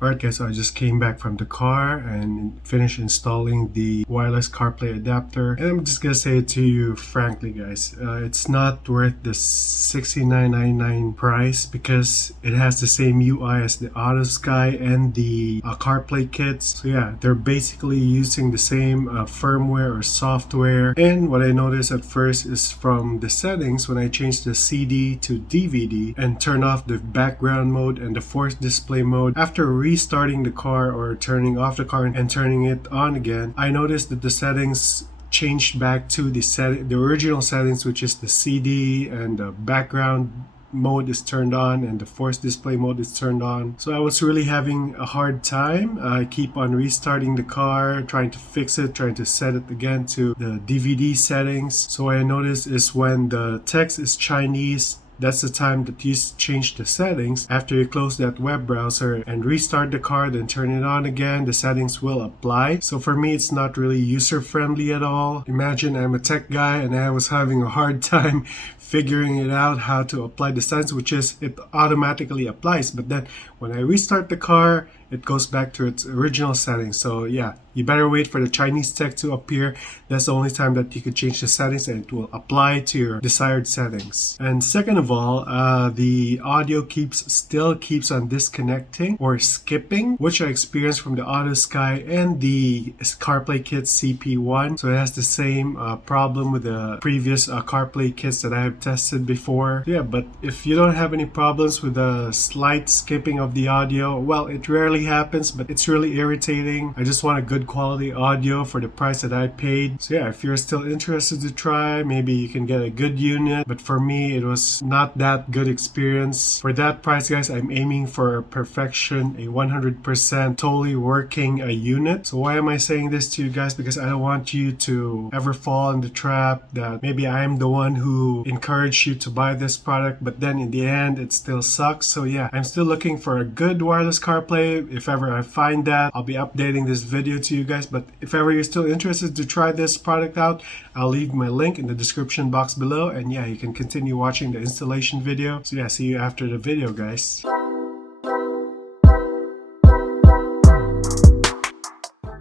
Alright guys, so I just came back from the car and finished installing the wireless CarPlay adapter, and I'm just gonna say it to you frankly guys, it's not worth the $69.99 price because it has the same UI as the AutoSky and the CarPlay kits. So yeah, they're basically using the same firmware or software, and what I noticed at first is from the settings when I changed the CD to DVD and turn off the background mode and the force display mode, after restarting the car or turning off the car and turning it on again, I noticed that the settings changed back to the original settings, which is the CD and the background mode is turned on and the force display mode is turned on. So I was really having a hard time. I keep on restarting the car, trying to fix it, trying to set it again to the DVD settings. So what I noticed is when the text is Chinese, that's the time that you change the settings. After you close that web browser and restart the car, then turn it on again, the settings will apply. So for me, it's not really user friendly at all. Imagine I'm a tech guy and I was having a hard time figuring it out how to apply the settings, which is it automatically applies. But then when I restart the car, it goes back to its original settings. So yeah, you better wait for the Chinese text to appear. That's the only time that you could change the settings and it will apply to your desired settings. And second of all, the audio still keeps on disconnecting or skipping, which I experienced from the AutoSky and the CarPlay kit CP1. So it has the same problem with the previous CarPlay kits that I have tested before. Yeah, but if you don't have any problems with the slight skipping of the audio, well, it rarely happens, but it's really irritating. I just want a good quality audio for the price that I paid. So yeah, if you're still interested to try, maybe you can get a good unit. But for me, it was not that good experience. For that price, guys, I'm aiming for perfection, a 100% totally working unit. So why am I saying this to you guys? Because I don't want you to ever fall in the trap that maybe I am the one who encouraged you to buy this product, but then in the end, it still sucks. So yeah, I'm still looking for a good wireless CarPlay. If ever I find that, I'll be updating this video to you guys. But if ever you're still interested to try this product out, I'll leave my link in the description box below. And yeah, you can continue watching the installation video. So yeah, see you after the video, guys.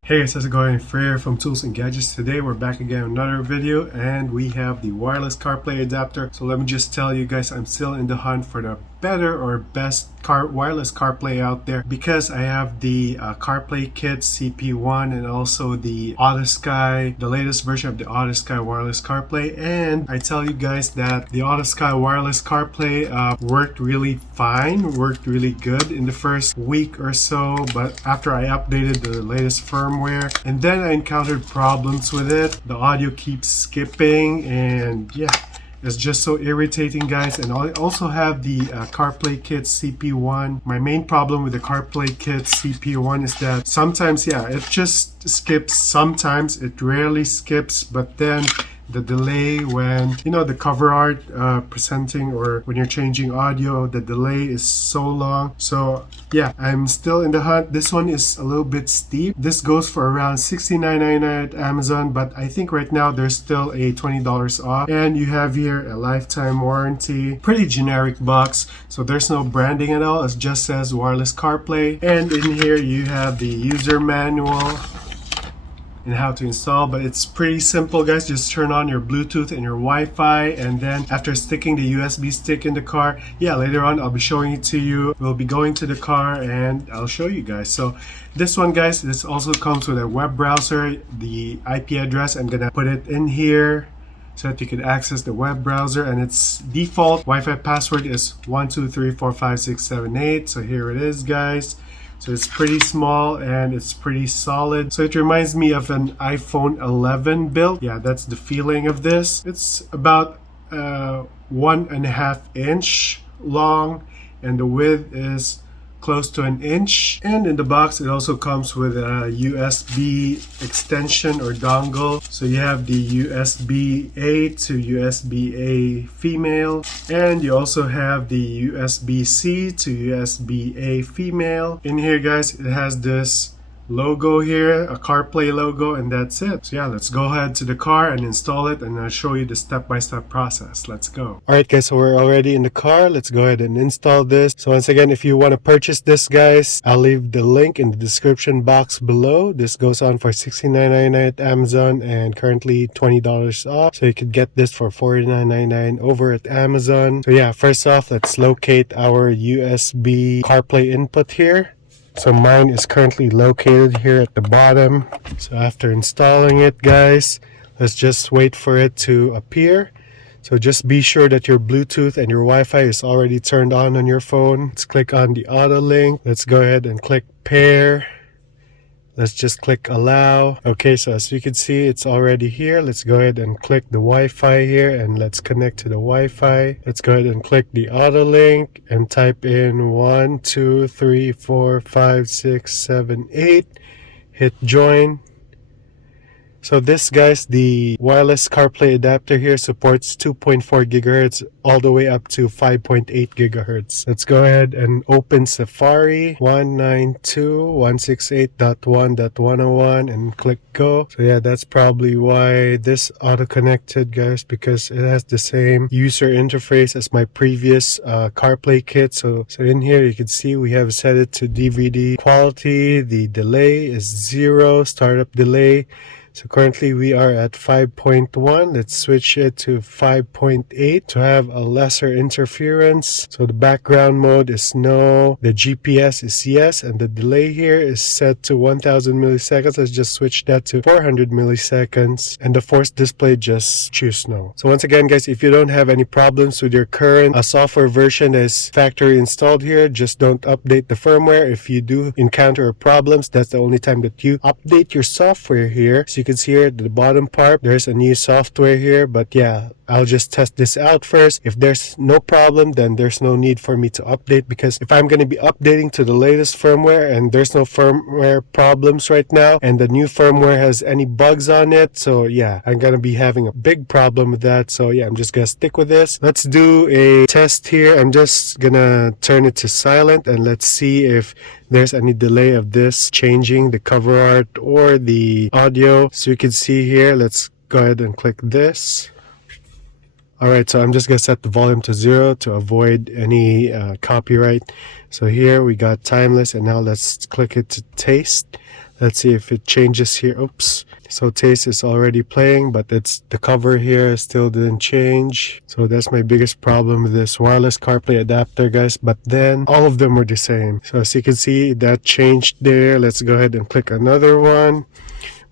Hey guys, how's it going? Freya from Tools and Gadgets. Today we're back again with another video and we have the wireless CarPlay adapter. So let me just tell you guys, I'm still in the hunt for the better or best wireless CarPlay out there because I have the CarPlay kit CP1 and also the AutoSky, the latest version of the AutoSky wireless CarPlay. And I tell you guys that the AutoSky wireless CarPlay worked really fine, worked really good in the first week or so, but after I updated the latest firmware and then I encountered problems with it. The audio keeps skipping and yeah, it's just so irritating, guys. And I also have the CarPlay kit CP1. My main problem with the CarPlay kit CP1 is that sometimes, yeah, it just skips. Sometimes it rarely skips, but then the delay when, you know, the cover art presenting or when you're changing audio, the delay is so long. So yeah, I'm still in the hunt. This one is a little bit steep. This goes for around $69.99 at Amazon, but I think right now there's still a $20 off. And you have here a lifetime warranty. Pretty generic box, so there's no branding at all. It just says wireless CarPlay. And in here you have the user manual and how to install, but it's pretty simple, guys. Just turn on your Bluetooth and your Wi-Fi, and then after sticking the USB stick in the car, yeah, later on I'll be showing it to you. We'll be going to the car and I'll show you guys. So this one, guys, this also comes with a web browser. The IP address, I'm gonna put it in here so that you can access the web browser, and its default Wi-Fi password is 123456778. So here it is, guys. So it's pretty small and it's pretty solid. So it reminds me of an iPhone 11 build. Yeah, that's the feeling of this. It's about 1.5 inch long and the width is close to an inch. And in the box it also comes with a USB extension or dongle. So you have the USB-A to USB-A female, and you also have the USB-C to USB-A female. In here, guys, it has this logo here, a CarPlay logo, and that's it. So yeah, let's go ahead to the car and install it, and I'll show you the step-by-step process. Let's go. Alright guys, so we're already in the car. Let's go ahead and install this. So once again, if you want to purchase this, guys, I'll leave the link in the description box below. This goes on for $69.99 at Amazon and currently $20 off. So you could get this for $49.99 over at Amazon. So yeah, first off, let's locate our USB CarPlay input here. So mine is currently located here at the bottom. So after installing it, guys, let's just wait for it to appear. So just be sure that your Bluetooth and your Wi-Fi is already turned on your phone. Let's click on the auto link. Let's go ahead and click pair. Let's just click allow. Okay, so as you can see, it's already here. Let's go ahead and click the Wi-Fi here and let's connect to the Wi-Fi. Let's go ahead and click the auto link and type in 1, 2, 3, 4, 5, 6, 7, 8. Hit join. So this, guys, the wireless CarPlay adapter here supports 2.4 gigahertz all the way up to 5.8 gigahertz. Let's go ahead and open Safari 192.168.1.101 and click go. So yeah, that's probably why this auto-connected, guys, because it has the same user interface as my previous CarPlay kit. So in here you can see we have set it to DVD quality. The delay is 0, startup delay. So currently we are at 5.1. Let's switch it to 5.8 to have a lesser interference. So the background mode is no, the GPS is yes, and the delay here is set to 1000 milliseconds. Let's just switch that to 400 milliseconds. And the force display, just choose no. So once again, guys, if you don't have any problems with your current software version that is factory installed here, just don't update the firmware. If you do encounter problems, that's the only time that you update your software here. So you can see here at the bottom part, there's a new software here, but yeah, I'll just test this out first. If there's no problem, then there's no need for me to update, because if I'm going to be updating to the latest firmware and there's no firmware problems right now and the new firmware has any bugs on it, so yeah, I'm going to be having a big problem with that. So yeah, I'm just going to stick with this. Let's do a test here. I'm just going to turn it to silent and let's see if there's any delay of this changing the cover art or the audio. So you can see here, let's go ahead and click this. Alright, so I'm just going to set the volume to 0 to avoid any copyright. So here we got timeless, and now let's click it to taste. Let's see if it changes here. Oops. So taste is already playing, but it's the cover here still didn't change. So that's my biggest problem with this wireless CarPlay adapter, guys. But then all of them were the same. So as you can see, that changed there. Let's go ahead and click another one.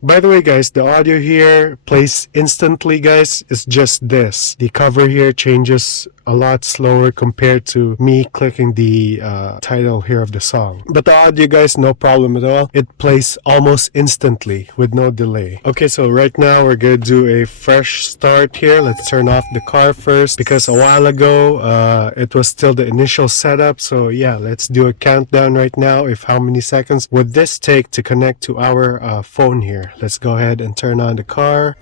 By the way, guys, the audio here plays instantly, guys. It's just this. The cover here changes a lot slower compared to me clicking the title here of the song. But the audio, guys, no problem at all. It plays almost instantly with no delay. Okay, so right now we're gonna do a fresh start here. Let's turn off the car first, because a while ago it was still the initial setup. So yeah, let's do a countdown right now. If how many seconds would this take to connect to our phone here? Let's go ahead and turn on the car.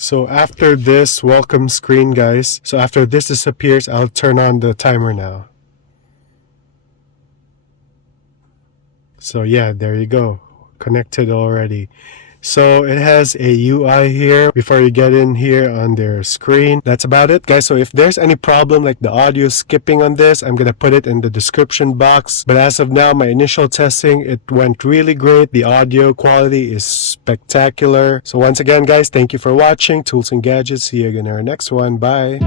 So after this welcome screen, guys, so after this disappears, I'll turn on the timer now. So yeah, there you go. Connected already. So it has a UI here before you get in here on their screen. That's about it, guys. So if there's any problem like the audio skipping on this, I'm going to put it in the description box. But as of now, my initial testing, it went really great. The audio quality is spectacular. So once again, guys, thank you for watching Tools and Gadgets. See you again in our next one. Bye.